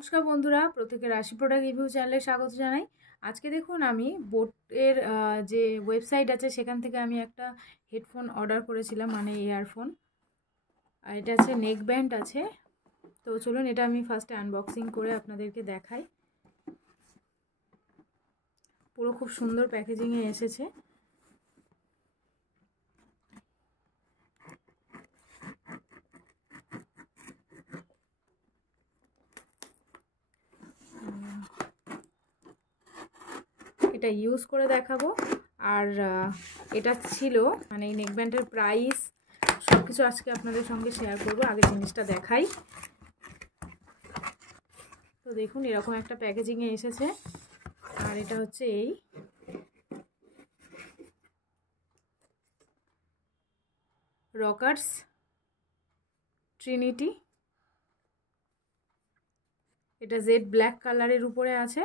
নমস্কার বন্ধুরা, প্রত্যেকের রাশি প্রোডাক্ট রিভিউ চ্যানেলে স্বাগত জানাই। আজকে দেখুন আমি বোটের যে ওয়েবসাইট আছে সেখান থেকে আমি একটা হেডফোন অর্ডার করেছিলাম, মানে ইয়ারফোন। আর এটা আছে নেক ব্যান্ড আছে। তো চলুন এটা আমি ফার্স্টে আনবক্সিং করে আপনাদেরকে দেখাই। পুরো খুব সুন্দর প্যাকেজিংয়ে এসেছে। এটা ইউজ করে দেখাবো। আর এটা ছিল মানে এই নেক ব্যান্ডের প্রাইস সব কিছু আজকে আপনাদের সঙ্গে শেয়ার করবো। আগে জিনিসটা দেখাই। তো দেখুন এরকম একটা প্যাকেজিংয়ে এসেছে। আর এটা হচ্ছে এই রকার্স ট্রিনিটি। এটা জেড ব্ল্যাক কালারের উপরে আছে।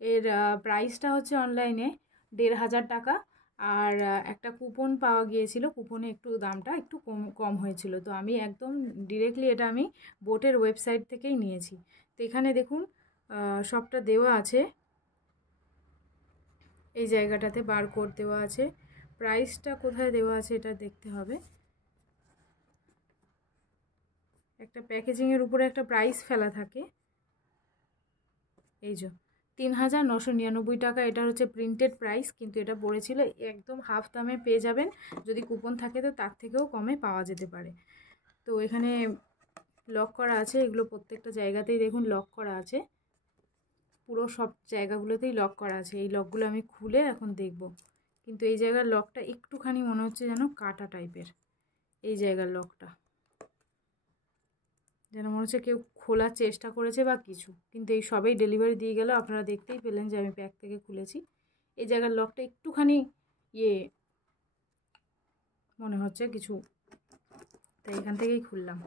এর প্রাইসটা হচ্ছে অনলাইনে ১,৫০০ টাকা। আর একটা কুপন পাওয়া গিয়েছিল, কুপনে একটু দামটা একটু কম হয়েছিল। তো আমি একদম ডিরেক্টলি এটা আমি বোটের ওয়েবসাইট থেকেই নিয়েছি। তো এখানে দেখুন সবটা দেওয়া আছে। এই জায়গাটাতে বারকোড দেওয়া আছে। প্রাইসটা কোথায় দেওয়া আছে এটা দেখতে হবে। একটা প্যাকেজিংয়ের উপরে একটা প্রাইস ফেলা থাকে। এই যে ৩,৯৯৯ টাকা এটা হচ্ছে প্রিন্টেড প্রাইস, কিন্তু এটা পড়েছিল একদম হাফ দামে পেয়ে যাবেন। যদি কুপন থাকে তো তার থেকেও কমে পাওয়া যেতে পারে। তো এখানে লক করা আছে, এগুলো প্রত্যেকটা জায়গাতেই দেখুন লক করা আছে। পুরো সব জায়গাগুলোতেই লক করা আছে। এই লকগুলো আমি খুলে এখন দেখব, কিন্তু এই জায়গার লকটা একটুখানি মনে হচ্ছে যেন কাটা টাইপের। এই জায়গার লকটা যেন মনে হচ্ছে কেউ খোলার চেষ্টা করেছে বা কিছু, কিন্তু এই সবেই ডেলিভারি দিয়ে গেল। আপনারা দেখতেই পেলেন যে আমি প্যাক থেকে খুলেছি। এই জায়গার লকটা একটুখানি মনে হচ্ছে কিছু, তাই এখান থেকেই খুললাম।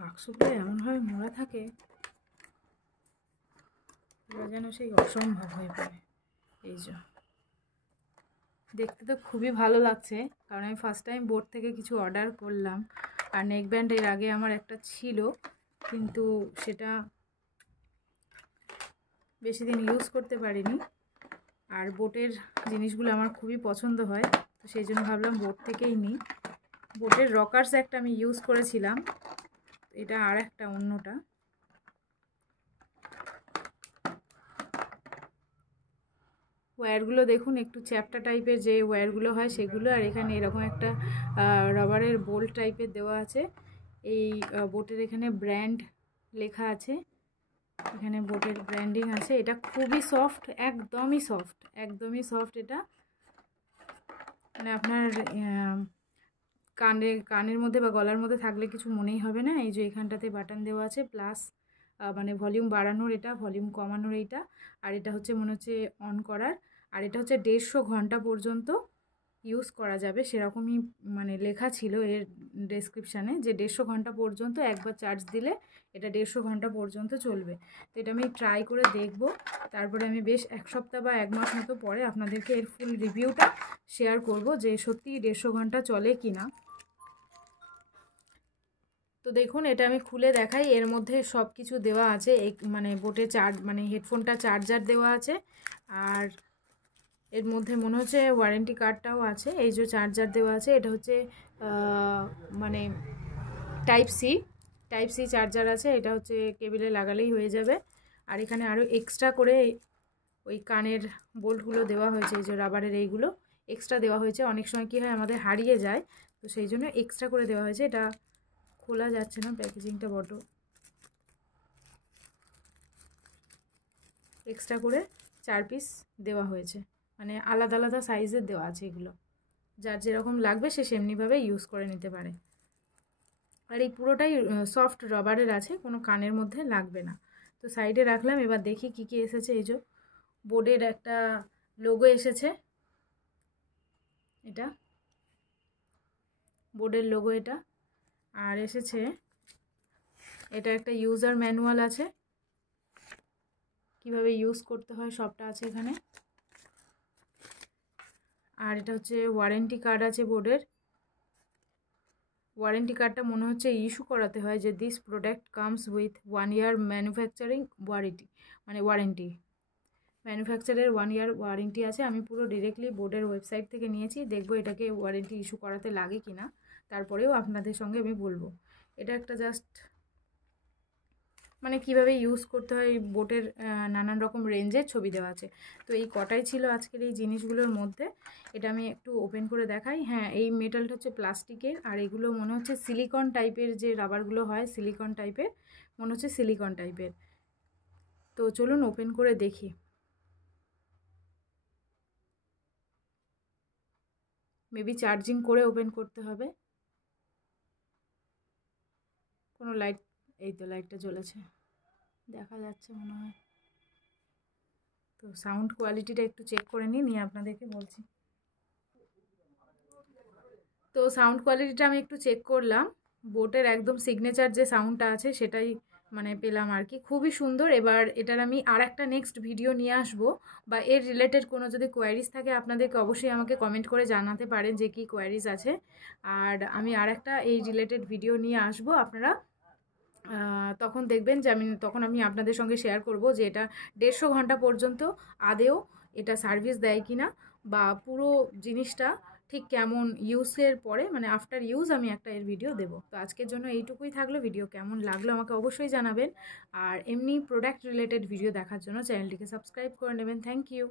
বাক্সগুলো এমনভাবে মোড়া থাকে যেন সেই অসম্ভব হয়ে পড়ে। এই যে দেখতে তো খুবই ভালো লাগছে, কারণ আমি ফার্স্ট টাইম বোট থেকে কিছু অর্ডার করলাম। আর নেক ব্যান্ড এর আগে আমার একটা ছিল, কিন্তু সেটা বেশি দিন ইউজ করতে পারিনি। আর বোটের জিনিসগুলো আমার খুবই পছন্দ হয়, তো সেই জন্য ভাবলাম বোট থেকেই নিই। বোটের রকার্স একটা আমি ইউজ করেছিলাম, এটা আর একটা অন্যটা। ওয়্যারগুলো দেখুন একটু চ্যাপ্টা টাইপের যে ওয়্যারগুলো হয় সেগুলো। আর এখানে এরকম একটা রাবারের বোল্ট টাইপের দেওয়া আছে। এই বোটের এখানে ব্র্যান্ড লেখা আছে, এখানে বোটের ব্র্যান্ডিং আছে। এটা খুবই সফট, একদমই সফট, একদমই সফট। এটা মানে আপনার কানের মধ্যে বা গলার মধ্যে থাকলে কিছু মনেই হবে না। এই যে এখানটাতে বাটন দেওয়া আছে, প্লাস মানে ভলিউম বাড়ানোর, এটা ভলিউম কমানোর এইটা। আর এটা হচ্ছে মনে হচ্ছে অন করার। আর এটা হচ্ছে 150 ঘন্টা পর্যন্ত ইউজ করা যাবে, সেরকমই মানে লেখা ছিল এর ডেসক্রিপশানে, যে 150 ঘন্টা পর্যন্ত একবার চার্জ দিলে এটা 150 ঘন্টা পর্যন্ত চলবে। তো এটা আমি ট্রাই করে দেখব, তারপরে আমি বেশ 1 সপ্তাহ বা 1 মাস মতো পরে আপনাদেরকে এর ফুল রিভিউটা শেয়ার করব যে সত্যিই 150 ঘন্টা চলে কি না। তো দেখুন এটা আমি খুলে দেখাই। এর মধ্যে সব কিছু দেওয়া আছে, মানে বোটে মানে হেডফোনটা চার্জার দেওয়া আছে। আর এর মধ্যে মনে হচ্ছে ওয়ারেন্টি কার্ডটাও আছে। এই যে চার্জার দেওয়া আছে, এটা হচ্ছে মানে টাইপ সি চার্জার আছে। এটা হচ্ছে কেবিলে লাগালেই হয়ে যাবে। আর এখানে আরও এক্সট্রা করে ওই কানের বোল্টগুলো দেওয়া হয়েছে, এই যে রাবারের এইগুলো এক্সট্রা দেওয়া হয়েছে। অনেক সময় কী হয় আমাদের হারিয়ে যায়, তো সেই জন্য এক্সট্রা করে দেওয়া হয়েছে। এটা খোলা যাচ্ছে না, প্যাকেজিংটা বড়। এক্সট্রা করে 4 পিস দেওয়া হয়েছে, মানে আলাদা আলাদা সাইজের দেওয়া আছে। এগুলো যার যেরকম লাগবে সে সেমনিভাবে ইউজ করে নিতে পারে। আর এই পুরোটাই সফট রবারের আছে, কোনো কানের মধ্যে লাগবে না। তো সাইডে রাখলাম। এবার দেখি কি কি এসেছে। এই যে বোর্ডের একটা লোগো এসেছে, এটা বোর্ডের লোগো এটা। আর এসেছে এটা একটা ইউজার ম্যানুয়াল আছে, কিভাবে ইউজ করতে হয় সবটা আছে এখানে। আর এটা হচ্ছে ওয়ারেন্টি কার্ড আছে বোর্ডের। ওয়ারেন্টি কার্ডটা মনে হচ্ছে ইস্যু করাতে হয়, যে this product comes with 1 year manufacturing warranty, মানে ওয়ারেন্টি, ম্যানুফ্যাকচারের 1 ইয়ার ওয়ারেন্টি আছে। আমি পুরো ডিরেক্টলি বোর্ডের ওয়েবসাইট থেকে নিয়েছি, দেখবো এটাকে ওয়ারেন্টি ইস্যু করাতে লাগে কি না, তারপরেও আপনাদের সঙ্গে আমি বলবো। এটা একটা জাস্ট মানে কিভাবে ইউজ করতে হয়, বোটের নানান রকম রেঞ্জের ছবি দেওয়া আছে। তো এই কটাই ছিল আজকের এই জিনিসগুলোর মধ্যে। এটা আমি একটু ওপেন করে দেখাই। হ্যাঁ, এই মেটালটা হচ্ছে প্লাস্টিকের, আর এগুলো মনে হচ্ছে সিলিকন টাইপের, যে রাবারগুলো হয় সিলিকন টাইপের, মনে হচ্ছে সিলিকন টাইপের। তো চলুন ওপেন করে দেখি। মেবি চার্জিং করে ওপেন করতে হবে। কোনো লাইট, এই তো লাইটটা জ্বলেছে, দেখা যাচ্ছে মনে হয়। তো সাউন্ড কোয়ালিটিটা একটু চেক করে নিয়ে আপনাদেরকে বলছি। তো সাউন্ড কোয়ালিটিটা আমি একটু চেক করলাম, বোটের একদম সিগনেচার যে সাউন্ডটা আছে সেটাই মানে পেলাম আর কি, খুবই সুন্দর। এবার এটার আমি আর একটা নেক্সট ভিডিও নিয়ে আসবো, বা এর রিলেটেড কোনো যদি কোয়ারিজ থাকে আপনাদেরকে অবশ্যই আমাকে কমেন্ট করে জানাতে পারেন যে কি কোয়ারিজ আছে। আর আমি আর একটা এই রিলেটেড ভিডিও নিয়ে আসবো, আপনারা তখন দেখবেন যে তখন আমি আপনাদের সঙ্গে শেয়ার করব যে এটা 150 ঘন্টা পর্যন্ত আদেও এটা সার্ভিস দেয় কিনা, বা পুরো জিনিসটা ঠিক কেমন ইউজের পরে, মানে আফটার ইউজ আমি একটা এর ভিডিও দেবো। তো আজকের জন্য এইটুকুই থাকলো। ভিডিও কেমন লাগলো আমাকে অবশ্যই জানাবেন, আর এমনি প্রোডাক্ট রিলেটেড ভিডিও দেখার জন্য চ্যানেলটিকে সাবস্ক্রাইব করে নেবেন। Thank you.